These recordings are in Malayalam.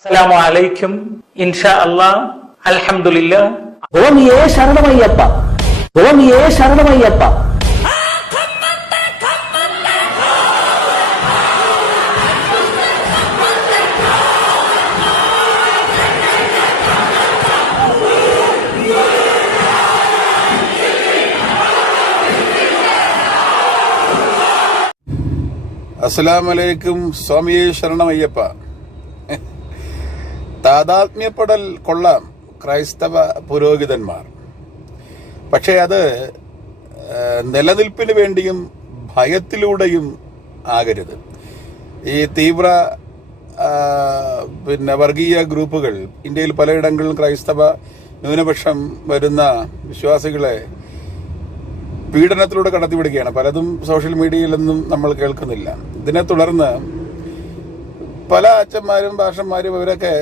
അസ്സലാമു അലൈക്കും. ഇൻഷാ അല്ലാഹ്, അൽഹംദുലില്ലാഹ്. സ്വാമിയേ ശരണമയ്യപ്പ, സ്വാമിയേ ശരണമയ്യപ്പ. അസ്സലാമലൈക്കും. സ്വാമിയെ ശരണമയ്യപ്പ. താതാത്മ്യപ്പെടൽ കൊള്ളാം ക്രൈസ്തവ പുരോഹിതന്മാർ, പക്ഷേ അത് നിലനിൽപ്പിന് വേണ്ടിയും ഭയത്തിലൂടെയും ആകരുത്. ഈ തീവ്ര വർഗീയ ഗ്രൂപ്പുകൾ ഇന്ത്യയിൽ പലയിടങ്ങളിലും ക്രൈസ്തവ ന്യൂനപക്ഷം വരുന്ന വിശ്വാസികളെ പീഡനത്തിലൂടെ കടത്തിവിടുകയാണ്. പലതും സോഷ്യൽ മീഡിയയിലൊന്നും നമ്മൾ കേൾക്കുന്നില്ല. ഇതിനെ തുടർന്ന് പല അച്ഛന്മാരും ഭാഷന്മാരും അവരൊക്കെ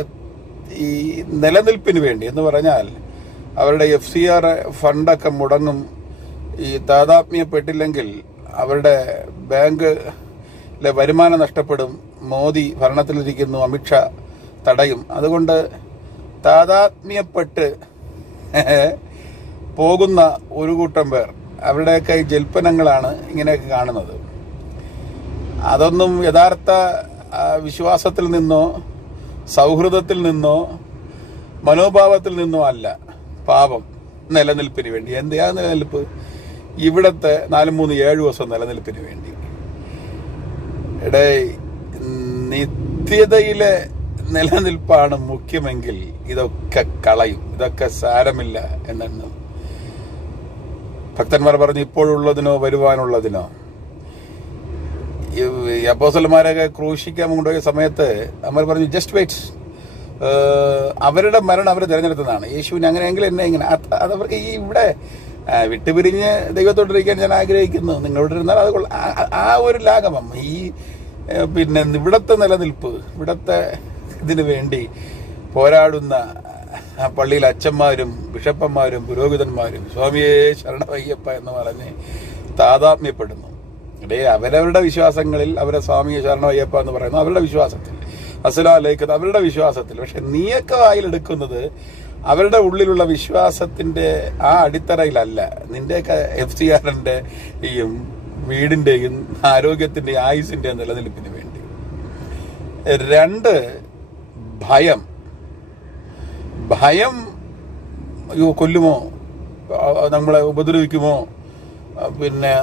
ഈ നിലനിൽപ്പിന് വേണ്ടി എന്ന് പറഞ്ഞാൽ അവരുടെ FCR ഫണ്ടൊക്കെ മുടങ്ങും. ഈ താതാത്മ്യപ്പെട്ടില്ലെങ്കിൽ അവരുടെ ബാങ്കിലെ വരുമാനം നഷ്ടപ്പെടും. മോദി ഭരണത്തിലിരിക്കുന്നു, അമിത്ഷാ തടയും. അതുകൊണ്ട് താതാത്മ്യപ്പെട്ട് പോകുന്ന ഒരു കൂട്ടം പേർ, അവരുടെയൊക്കെ ജൽപ്പനങ്ങളാണ് ഇങ്ങനെയൊക്കെ കാണുന്നത്. അതൊന്നും യഥാർത്ഥ വിശ്വാസത്തിൽ നിന്നോ സൗഹൃദത്തിൽ നിന്നോ മനോഭാവത്തിൽ നിന്നോ അല്ല. പാപം നിലനിൽപ്പിന് വേണ്ടി. എന്തിനാ നിലനിൽപ്പ്? ഇവിടത്തെ 4-3-7 ദിവസം നിലനിൽപ്പിന് വേണ്ടി. നിത്യതയിലെ നിലനിൽപ്പാണ് മുഖ്യമെങ്കിൽ ഇതൊക്കെ കളയും, ഇതൊക്കെ സാരമില്ല എന്നാണ് ഭക്തന്മാർ പറഞ്ഞു. ഇപ്പോഴുള്ളതിനോ വരുവാനുള്ളതിനോ. അപ്പോസ്തലന്മാരൊക്കെ ക്രൂശിക്കാൻ കൊണ്ടുപോയ സമയത്ത് അവർ പറഞ്ഞു ജസ്റ്റ് വെയിറ്റ്, അവരുടെ മരണം അവർ തിരഞ്ഞെടുത്തതാണ്. യേശുവിന് അങ്ങനെയെങ്കിൽ എന്നെ ഇങ്ങനെ. അതവർക്ക് ഈ ഇവിടെ വിട്ടുപിരിഞ്ഞ് ദൈവത്തോട്ടിരിക്കാൻ ഞാൻ ആഗ്രഹിക്കുന്നു, നിങ്ങളോട് ഇരുന്നാൽ അത് ആ ഒരു ലാഘവം. ഈ ഇവിടത്തെ നിലനിൽപ്പ്, ഇവിടത്തെ ഇതിനു വേണ്ടി പോരാടുന്ന പള്ളിയിൽ അച്ഛന്മാരും ബിഷപ്പന്മാരും പുരോഹിതന്മാരും സ്വാമിയെ ശരണമയ്യപ്പ എന്ന് പറഞ്ഞ് താതാത്മ്യപ്പെടുന്നു. അവരവരുടെ വിശ്വാസങ്ങളിൽ അവരെ സ്വാമിയെ ശരണമയ്യപ്പ എന്ന് പറയുന്നു, അവരുടെ വിശ്വാസത്തിൽ. അസ്സലാമലൈക്കും അവരുടെ വിശ്വാസത്തിൽ. പക്ഷെ നീയൊക്കെ വായിലെടുക്കുന്നത് അവരുടെ ഉള്ളിലുള്ള വിശ്വാസത്തിന്റെ ആ അടിത്തറയിലല്ല. നിന്റെയൊക്കെ FCRന്റെയും വീടിന്റെയും ആരോഗ്യത്തിന്റെയും ആയുസിന്റെയും നിലനിൽപ്പിന് വേണ്ടി. 2, ഭയം. ഭയം കൊല്ലുമോ, നമ്മളെ ഉപദ്രവിക്കുമോ,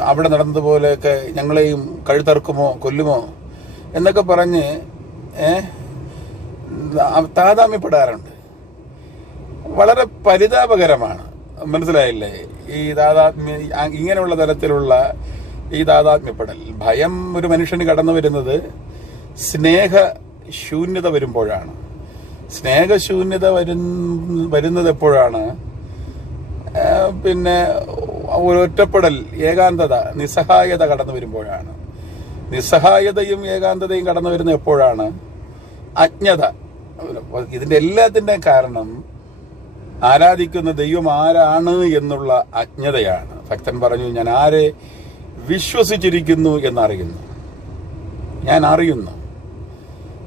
അവിടെ നടന്നതുപോലെയൊക്കെ ഞങ്ങളെയും കഴുത്തറുക്കുമോ, കൊല്ലുമോ എന്നൊക്കെ പറഞ്ഞ് താതാമ്യപ്പെടാറുണ്ട്. വളരെ പരിതാപകരമാണ്. മനസ്സിലായില്ലേ? ഈ ഇങ്ങനെയുള്ള തരത്തിലുള്ള ഈ താതാത്മ്യപ്പെടൽ. ഭയം ഒരു മനുഷ്യന് കടന്നു വരുന്നത് സ്നേഹശൂന്യത വരുമ്പോഴാണ്. സ്നേഹശൂന്യത വരുന്നത് എപ്പോഴാണ്? ഒറ്റപ്പെടൽ, ഏകാന്തത, നിസ്സഹായത കടന്നു വരുമ്പോഴാണ്. നിസ്സഹായതയും ഏകാന്തതയും കടന്നു വരുന്ന എപ്പോഴാണ്? അജ്ഞത. ഇതിന്റെ എല്ലാത്തിൻ്റെയും കാരണം ആരാധിക്കുന്ന ദൈവം ആരാണ് എന്നുള്ള അജ്ഞതയാണ്. ഭക്തൻ പറഞ്ഞു, ഞാൻ ആരെ വിശ്വസിച്ചിരിക്കുന്നു എന്നറിയുന്നു. ഞാൻ അറിയുന്നു,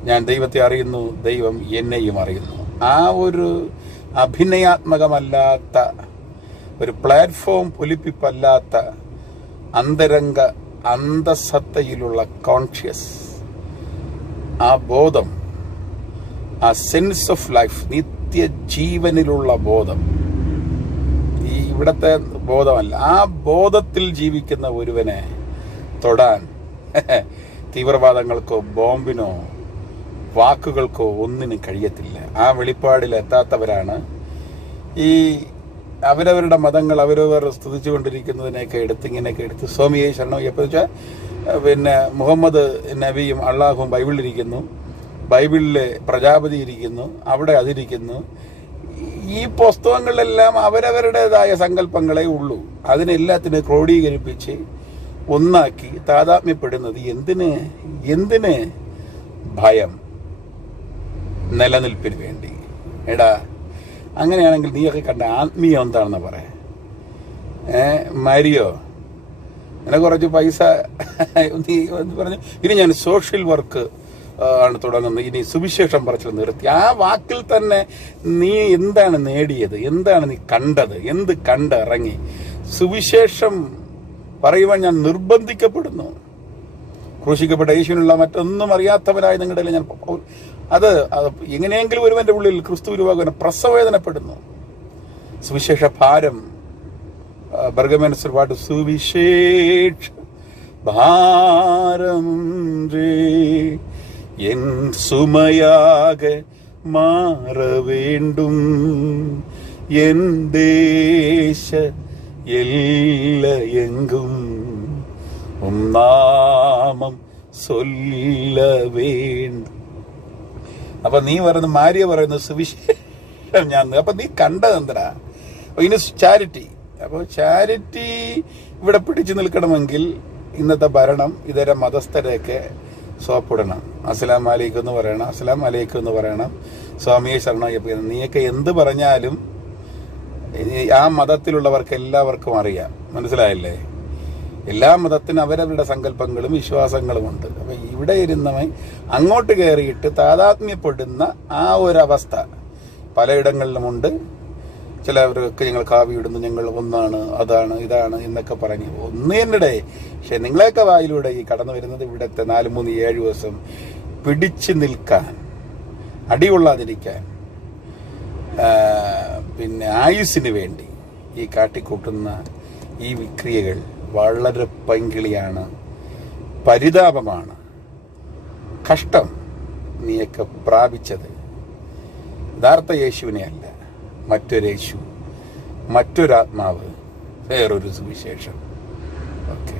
ഞാൻ ദൈവത്തെ അറിയുന്നു, ദൈവം എന്നെയും അറിയുന്നു. ആ ഒരു അഭിനയാത്മകമല്ലാത്ത, ഒരു പ്ലാറ്റ്ഫോം പൊലിപ്പിപ്പല്ലാത്ത അന്തരംഗ അന്തസത്തയിലുള്ള കോൺഷ്യസ്, ആ ബോധം, ആ സെൻസ് ഓഫ് ലൈഫ്, നിത്യജീവനിലുള്ള ബോധം, ഈ ഇവിടത്തെ ബോധമല്ല. ആ ബോധത്തിൽ ജീവിക്കുന്ന ഒരുവനെ തൊടാൻ തീവ്രവാദങ്ങൾക്കോ ബോംബിനോ വാക്കുകൾക്കോ ഒന്നിനും കഴിയത്തില്ല. ആ വെളിപ്പാടിൽ എത്താത്തവരാണ് ഈ അവരവരുടെ മതങ്ങൾ അവരവർ സ്തുതിച്ചുകൊണ്ടിരിക്കുന്നതിനെയൊക്കെ ഇങ്ങനെയൊക്കെ എടുത്ത് സ്വാമിയെ ശരണമയ്യപ്പ വെച്ചാൽ മുഹമ്മദ് നബിയും അള്ളാഹും ബൈബിളിലിരിക്കുന്നു, ബൈബിളിലെ പ്രജാപതി ഇരിക്കുന്നു, അവിടെ അതിരിക്കുന്നു. ഈ പുസ്തകങ്ങളിലെല്ലാം അവരവരുടേതായ സങ്കല്പങ്ങളേ ഉള്ളൂ. അതിനെല്ലാത്തിനെ ക്രോഡീകരിപ്പിച്ച് ഒന്നാക്കി താതാത്മ്യപ്പെടുന്നത് എന്തിന്? ഭയം, നിലനിൽപ്പിന് വേണ്ടി. അങ്ങനെയാണെങ്കിൽ നീയൊക്കെ കണ്ട ആത്മീയം എന്താണെന്ന് പറയാം. മാരിയോ, എന്നെ കുറച്ച് പൈസ നീ പറഞ്ഞു, ഇനി ഞാൻ സോഷ്യൽ വർക്ക് ആണ് തുടങ്ങുന്നത്. ഇനി സുവിശേഷം പറച്ചിൽ നിർത്തി. ആ വാക്കിൽ തന്നെ നീ എന്താണ് നേടിയത്, എന്താണ് നീ കണ്ടത്, എന്ത് കണ്ടിറങ്ങി? സുവിശേഷം പറയുവാൻ ഞാൻ നിർബന്ധിക്കപ്പെടുന്നു. ക്രൂശിക്കപ്പെട്ട യേശുവിനുള്ള മറ്റൊന്നും അറിയാത്തവനായി നിങ്ങളുടെ ഇടയിൽ ഞാൻ അത് എങ്ങനെയെങ്കിലും ഒരുവന്റെ ഉള്ളിൽ ക്രിസ്തു രൂപകന പ്രസവേദനപ്പെടുന്നു. സുവിശേഷ ഭാരം ബർഗമനസ് പാട്ട് സുവിശേഷ ഭാരം എൻ സുമയാക മാറ വേണ്ടും എൻ ദേശ എല്ല എങ്കും നാമം സൊല്ല വേണ്ടും. അപ്പൊ നീ പറയുന്നത്, മാരിയ പറയുന്നത് സുവിശേഷം ഞാൻ. അപ്പൊ നീ കണ്ടത് എന്തരാ? ഇനി ചാരിറ്റി. അപ്പോൾ ചാരിറ്റി ഇവിടെ പിടിച്ചു നിൽക്കണമെങ്കിൽ ഇന്നത്തെ ഭരണം ഇതര മതസ്ഥരെയൊക്കെ സോപ്പിടണം. അസ്സലാം അലൈക്കും എന്ന് പറയണം, അസ്സലാം അലൈക്കും എന്ന് പറയണം, സ്വാമിയെ ശരണയ്യപ്പ. നീയൊക്കെ എന്ത് പറഞ്ഞാലും ആ മതത്തിലുള്ളവർക്ക് എല്ലാവർക്കും അറിയാം. മനസ്സിലായില്ലേ? എല്ലാ മതത്തിനും അവരവരുടെ സങ്കല്പങ്ങളും വിശ്വാസങ്ങളുമുണ്ട്. അപ്പൊ ഇവിടെ ഇരുന്നവൻ അങ്ങോട്ട് കയറിയിട്ട് താതാത്മ്യപ്പെടുന്ന ആ ഒരവസ്ഥ പലയിടങ്ങളിലുമുണ്ട്. ചിലവരൊക്കെ ഞങ്ങൾ കാവ്യിടുന്നു, ഞങ്ങൾ ഒന്നാണ്, അതാണ്, ഇതാണ് എന്നൊക്കെ പറഞ്ഞ് ഒന്നേന്നിടെ. പക്ഷെ നിങ്ങളെയൊക്കെ വായിലൂടെ ഈ കടന്നു വരുന്നത് ഇവിടുത്തെ 4, 3, 7 ദിവസം പിടിച്ചു നിൽക്കാൻ, അടികൊള്ളാതിരിക്കാൻ, പിന്നെ ആയുസ്സിന് വേണ്ടി ഈ കാട്ടിക്കൂട്ടുന്ന ഈ വിക്രിയകൾ വളരെ പൈങ്കിളിയാണ്, പരിതാപമാണ്, കഷ്ടം. നീയൊക്കെ പ്രാപിച്ചത് യഥാർത്ഥ യേശുവിനെ അല്ല, മറ്റൊരു യേശു, മറ്റൊരാത്മാവ്, വേറൊരു സുവിശേഷം. ഓക്കെ.